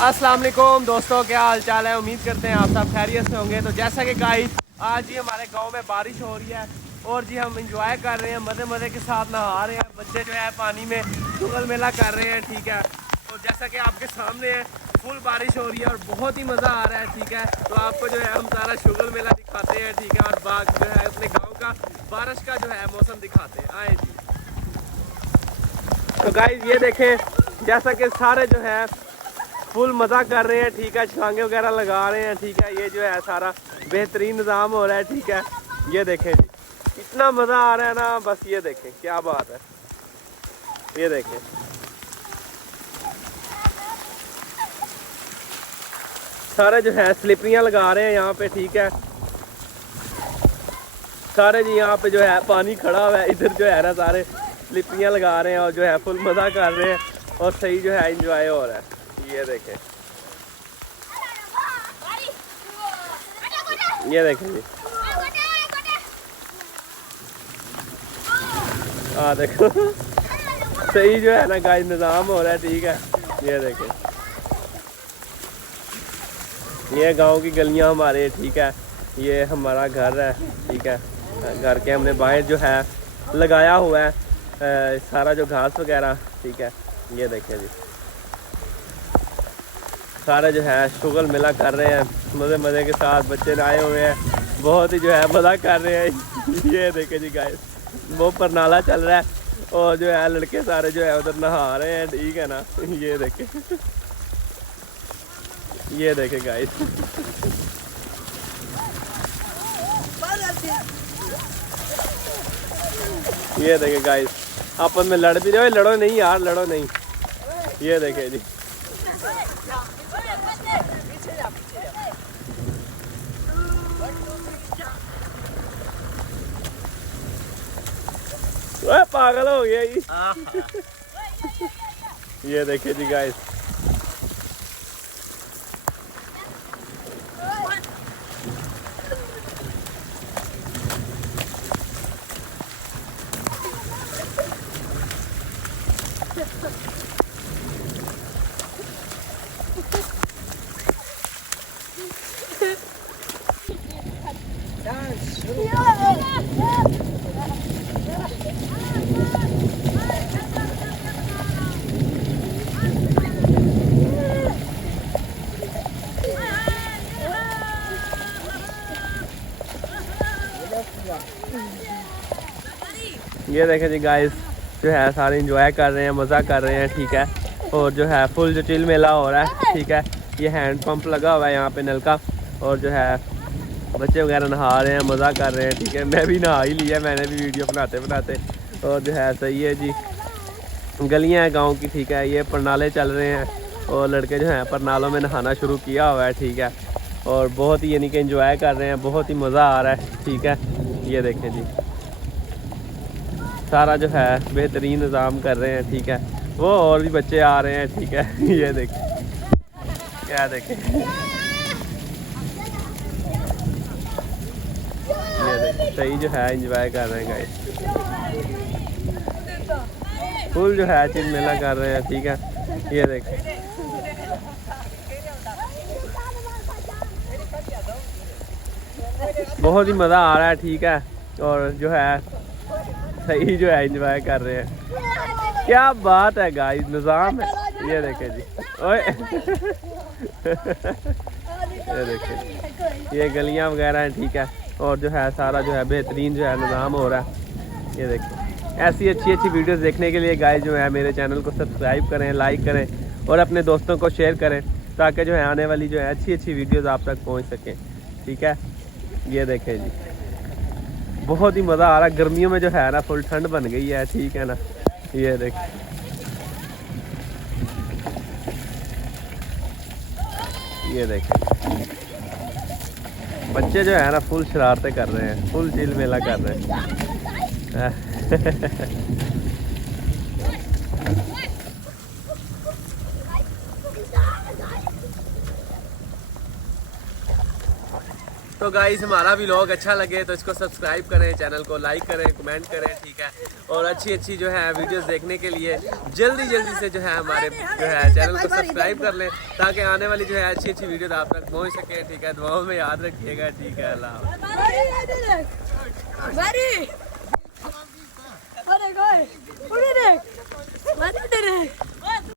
अस्सलाम वालेकुम दोस्तों, क्या हाल चाल है। उम्मीद करते हैं आप सब खैरियत से होंगे। तो जैसा कि गाइस आज जी हमारे गांव में बारिश हो रही है और जी हम इंजॉय कर रहे हैं, मज़े मज़े के साथ नहा रहे हैं। बच्चे जो है पानी में शुगल मेला कर रहे हैं, ठीक है। तो जैसा कि आपके सामने है, फुल बारिश हो रही है और बहुत ही मज़ा आ रहा है, ठीक है। तो आपको जो है हम सारा शुगल मेला दिखाते हैं, ठीक है। और बाग जो है अपने गाँव का बारिश का जो है मौसम दिखाते हैं, आए जी। तो गाइस ये देखें, जैसा कि सारे जो है फुल मज़ा कर रहे हैं, ठीक है। छलांगे वगैरह लगा रहे हैं, ठीक है। ये जो है सारा बेहतरीन निज़ाम हो रहा है, ठीक है। ये देखें जी, इतना मज़ा आ रहा है ना, बस ये देखें क्या बात है। ये देखें सारे जो है स्लिपरियाँ लगा रहे हैं यहाँ पे, ठीक है। सारे जी यहाँ पे जो है पानी खड़ा हुआ है, इधर जो है ना सारे स्लिपरियाँ लगा रहे हैं और जो है फुल मज़ा कर रहे हैं और सही जो है इंजॉय हो रहा है। ये देखें, ये देखें जी, देखो सही जो है ना गाइस निज़ाम हो रहा है, ठीक है। ये देखें, ये गांव की गलियां हमारे, ठीक है। ये हमारा घर है, ठीक है। घर के हमने बाहर जो है लगाया हुआ है सारा जो घास वगैरह, ठीक है। ये देखें जी, सारे जो है शुगल मेला कर रहे हैं मज़े मज़े के साथ। बच्चे आए हुए हैं, बहुत ही जो है मज़ा कर रहे हैं। ये देखें जी गाइस, वो परनाला चल रहा है और जो है लड़के सारे जो है उधर नहा रहे हैं, ठीक है ना। ये देखें, ये देखें गाइस, ये देखें गाइस, आपस में लड़ भी रहे हो। लड़ो नहीं यार, लड़ो नहीं। ये देखें जी, ओए पागल हो गया ये। ये देखे जी गाइस, ये देखें जी गाइस, जो है सारे इंजॉय कर रहे हैं, मज़ा कर रहे हैं, ठीक है। और जो है फुल जो चिल मेला हो रहा है, ठीक है। ये हैंड पंप लगा हुआ है यहाँ पे नल का और जो है बच्चे वगैरह नहा रहे हैं, मज़ा कर रहे हैं, ठीक है। मैं भी नहा ही लिया, मैंने भी वीडियो बनाते बनाते। और जो है सही है जी, गलियाँ हैं गाँव की, ठीक है। ये परनाले चल रहे हैं और लड़के जो हैं परनालों में नहाना शुरू किया हुआ है, ठीक है। और बहुत ही यानी कि इंजॉय कर रहे हैं, बहुत ही मज़ा आ रहा है, ठीक है। ये देखें जी, सारा जो है बेहतरीन इंतज़ाम कर रहे हैं, ठीक है। वो और भी बच्चे आ रहे हैं, ठीक है। ये देखें, क्या देखें, ये देखें सही जो है इंजॉय कर रहे हैं गाइस, फुल जो है चिल मेला कर रहे हैं, ठीक है। ये देखें, बहुत ही मज़ा आ रहा है, ठीक है। और जो है सही जो है इंजॉय कर रहे हैं। क्या बात है गाइस, निज़ाम है। ये देखें जी, ओए ये देखें, ये गलियां वगैरह हैं, ठीक है। और जो है सारा जो है बेहतरीन जो है निज़ाम हो रहा है। ये देखें, ऐसी अच्छी अच्छी वीडियोस देखने के लिए गाइस जो है मेरे चैनल को सब्सक्राइब करें, लाइक करें और अपने दोस्तों को शेयर करें, ताकि जो है आने वाली जो है अच्छी अच्छी वीडियोज़ आप तक पहुँच सकें, ठीक है। ये देखें जी, बहुत ही मज़ा आ रहा है। गर्मियों में जो है ना फुल ठंड बन गई है, ठीक है ना। ये देख, ये देखें, बच्चे जो है ना फुल शरारतें कर रहे हैं, फुल चिल मेला कर रहे हैं। तो गाइस हमारा भी व्लॉग अच्छा लगे तो इसको सब्सक्राइब करें, चैनल को लाइक करें, कमेंट करें, ठीक है। और अच्छी जो है वीडियोस देखने के लिए जल्दी से जो है हमारे जो है चैनल को सब्सक्राइब कर लें, ताकि आने वाली जो है अच्छी वीडियोस आप तक पहुंच सके, ठीक है। दुआओं में याद रखिएगा, ठीक है। अल्लाह।